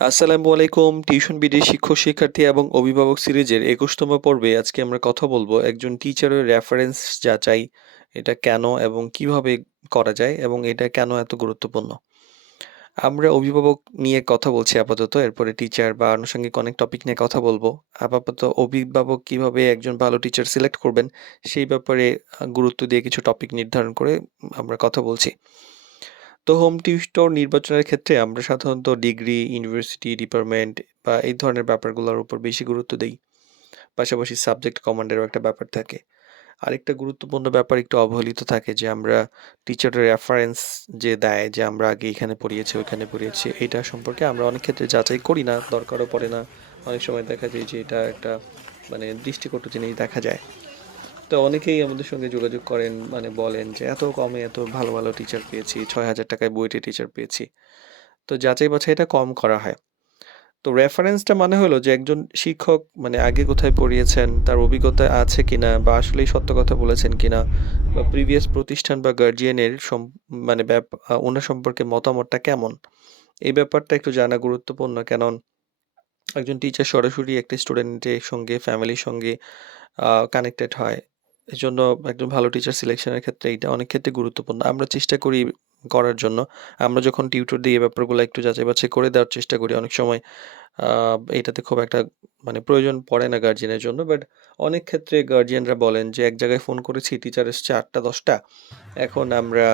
আসসালামু আলাইকুম। Tuition BD শিক্ষক, শিক্ষার্থী এবং অভিভাবক সিরিজের ২১তম পর্বে আজকে আমরা কথা বলবো একজন টিচারের রেফারেন্স যাচাই, এটা কেন এবং কিভাবে করা যায় এবং এটা কেন এত গুরুত্বপূর্ণ। আমরা অভিভাবক নিয়ে কথা বলছি আপাতত, এরপরে টিচার বা আনুষঙ্গিক অনেক টপিক নিয়ে কথা বলবো। আপাতত অভিভাবক কিভাবে একজন ভালো টিচার সিলেক্ট করবেন সেই ব্যাপারে গুরুত্ব দিয়ে কিছু টপিক নির্ধারণ করে আমরা কথা বলছি। তো হোম টিউটর নির্বাচনের ক্ষেত্রে আমরা সাধারণত ডিগ্রি, ইউনিভার্সিটি, ডিপার্টমেন্ট বা এই ধরনের ব্যাপারগুলোর উপর বেশি গুরুত্ব দেই। পাশাপাশি সাবজেক্ট কমান্ডেরও একটা ব্যাপার থাকে। আরেকটা গুরুত্বপূর্ণ ব্যাপার একটু অবহেলিত থাকে যে আমরা টিচারের রেফারেন্স যে দেয় যে আমরা আগে এখানে পড়িয়েছি, ওইখানে পড়িয়েছি, এটা সম্পর্কে আমরা অনেক ক্ষেত্রে যাচাই করি না, দরকারও পড়ে না। অনেক সময় দেখা যায় যে এটা একটা দৃষ্টিকটু জিনিস দেখা যায়। তো অনেকেই আমাদের সঙ্গে যোগাযোগ করেন, বলেন যে এত কমে এত ভালো ভালো টিচার পেয়েছি, ৬,০০০ টাকায় বুয়েটে টিচার পেয়েছি। তো যাচাই বাছাইটা কম করা হয়। তো রেফারেন্সটা হলো যে একজন শিক্ষক আগে কোথায় পড়িয়েছেন, তার অভিজ্ঞতা আছে কিনা বা আসলেই সত্য কথা বলেছেন কিনা, বা প্রিভিয়াস প্রতিষ্ঠান বা গার্ডিয়ানের ওনার সম্পর্কে মতামতটা কেমন। এই ব্যাপারটা একটু জানা গুরুত্বপূর্ণ। কেন একজন টিচার সরাসরি একটা স্টুডেন্টের সঙ্গে, ফ্যামিলির সঙ্গে কানেক্টেড হয়। এজন্য একজন ভালো টিচার সিলেকশনের ক্ষেত্রে এইটা অনেক ক্ষেত্রে গুরুত্বপূর্ণ। আমরা চেষ্টা করি করার জন্য। আমরা যখন টিউটর দিই এই ব্যাপারগুলো একটু যাচাই বাছাই করে দেওয়ার চেষ্টা করি। অনেক সময় আ এটাতে খুব একটা প্রয়োজন পড়ে না গার্ডিয়ানের জন্য। বাট অনেক ক্ষেত্রে গার্ডিয়ানরা বলেন যে, "এক জায়গায় ফোন করেছি, টিচার এসছে ৮টা-১০টা। এখন আমরা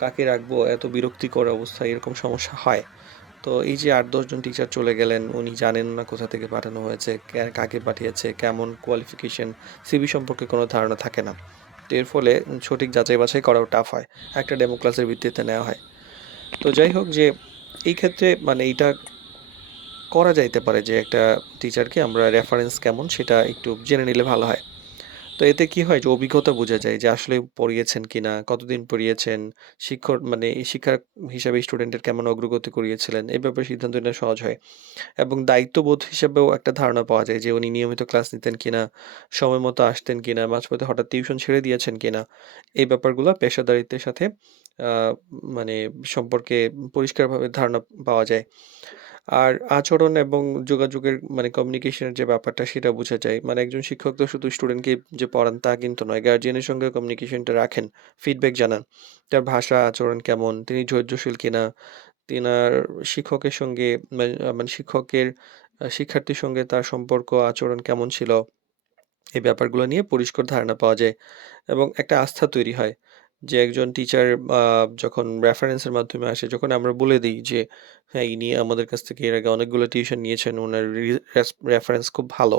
কাকে রাখবো? এত বিরক্তিকর অবস্থা।" এরকম সমস্যা হয়। তো এই যে ৮-১০ জন টিচার চলে গেলেন, উনি জানেন না কোথা থেকে পাঠানো হয়েছে, কাকে পাঠিয়েছে, কেমন কোয়ালিফিকেশন, সিভি সম্পর্কে কোনো ধারণা থাকে না। তো এর ফলে সঠিক যাচাই বাছাই করাও টাফ হয়। একটা ডেমো ক্লাসের ভিত্তিতে নেওয়া হয়। তো যাই হোক যে এই ক্ষেত্রে এইটা করা যাইতে পারে যে একটা টিচারকে আমরা রেফারেন্স কেমন সেটা একটু জেনে নিলে ভালো হয়। তো এতে কি হয় যে অভিজ্ঞতা বোঝা যায় যে আসলে পড়িয়েছেন কিনা, কতদিন পড়িয়েছেন, এই শিক্ষার হিসাবে স্টুডেন্টের কেমন অগ্রগতি করিয়েছিলেন, এই ব্যাপারে সিদ্ধান্ত নেওয়া সহজ হয়। এবং দায়িত্ববোধ হিসেবেও একটা ধারণা পাওয়া যায় যে উনি নিয়মিত ক্লাস নিতেন কিনা, সময় মতো আসতেন কিনা, মাঝপথে হঠাৎ টিউশন ছেড়ে দিয়েছেন কিনা। এই ব্যাপারগুলো পেশাদারিত্বের সাথে আ মানে সম্পর্কে পরিষ্কারভাবে ধারণা পাওয়া যায়। আর আচরণ এবং যোগাযোগের কমিউনিকেশনের যে ব্যাপারটা সেটা বোঝা যায়। একজন শিক্ষক তো শুধু স্টুডেন্টকে যে পড়ান তা কিন্তু নয়। গার্ডিয়ানের সঙ্গেও কমিউনিকেশনটা রাখেন, ফিডব্যাক জানান। তার ভাষা, আচরণ কেমন, তিনি ধৈর্যশীল কিনা, তিনার শিক্ষকের সঙ্গে শিক্ষকের শিক্ষার্থীর সঙ্গে তার সম্পর্ক, আচরণ কেমন ছিল, এই ব্যাপারগুলো নিয়ে পরিষ্কার ধারণা পাওয়া যায় এবং একটা আস্থা তৈরি হয় যে একজন টিচার আ যখন রেফারেন্সের মাধ্যমে আসে, যখন আমরা বলে দেই যে, "হ্যাঁ, ইনি আমাদের কাছ থেকে এর আগে অনেকগুলো টিউশন নিয়েছেন, উনার রেফারেন্স খুব ভালো,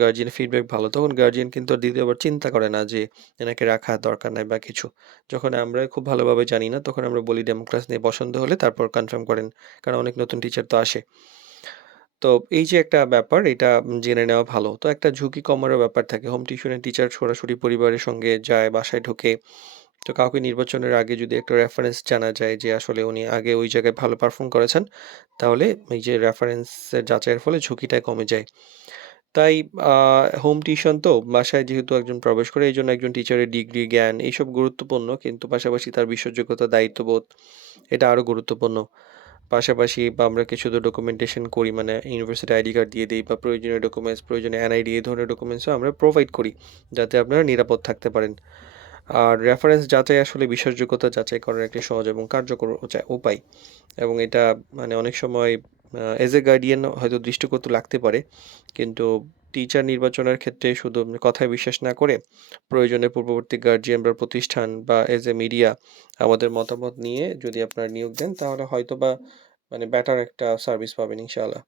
গার্ডিয়ানের ফিডব্যাক ভালো।" তখন গার্ডিয়ান কিন্তু আর দ্বিতীয়বার চিন্তা করে না যে এনাকে রাখার দরকার নাই বা কিছু। যখন আমরা খুব ভালোভাবে জানি না, তখন আমরা বলি ডেমো ক্লাস নিয়ে পছন্দ হলে তারপর কনফার্ম করেন। কারণ অনেক নতুন টিচার তো আসে। তো এই যে একটা ব্যাপার এটা জেনে নেওয়া ভালো। তো একটা ঝুঁকি কমারও ব্যাপার থাকে। হোম টিউশনের টিচার সরাসরি পরিবারের সঙ্গে যায়, বাসায় ঢোকে। তো কাউকে নির্বাচনের আগে যদি একটা রেফারেন্স জানা যায় যে আসলে উনি আগে ওই জায়গায় ভালো পারফর্ম করেছেন, তাহলে এই যে রেফারেন্সের যাচাইয়ের ফলে ঝুঁকিটা কমে যায়। তাই আ হোম টিউশন তো বাসায় যেহেতু একজন প্রবেশ করে, এইজন্য একজন টিচারের ডিগ্রি, জ্ঞান এইসব গুরুত্বপূর্ণ। কিন্তু পাশাপাশি তার বিশ্বাসযোগ্যতা, দায়িত্ববোধ এটা আরো গুরুত্বপূর্ণ। পাশাপাশি বা আমরা কিছু তো ডকুমেন্টেশন করি, ইউনিভার্সিটি আইডি কার্ড দিয়ে দেই বা প্রয়োজনীয় ডকুমেন্টস, প্রয়োজনে এনআইডি এই ধরনের ডকুমেন্টসও আমরা প্রোভাইড করি, যাতে আপনারা নিরাপদ থাকতে পারেন। আর রেফারেন্স যাচাই আসলে বিশ্বাসযোগ্যতা যাচাই করার একটি সহজ এবং কার্যকর উপায়। এবং এটা অনেক সময় এজ এ গার্ডিয়ান হয়তো দৃষ্টিকটু লাগতে পারে। কিন্তু টিচার নির্বাচনের ক্ষেত্রে শুধু কথায় বিশ্বাস না করে প্রয়োজনে পূর্ববর্তী গার্ডিয়ান বা প্রতিষ্ঠান বা এজ এ মিডিয়া আমাদের মতামত নিয়ে যদি আপনারা নিয়োগ দেন তাহলে হয়তোবা বেটার একটা সার্ভিস পাবেন ইনশাআল্লাহ।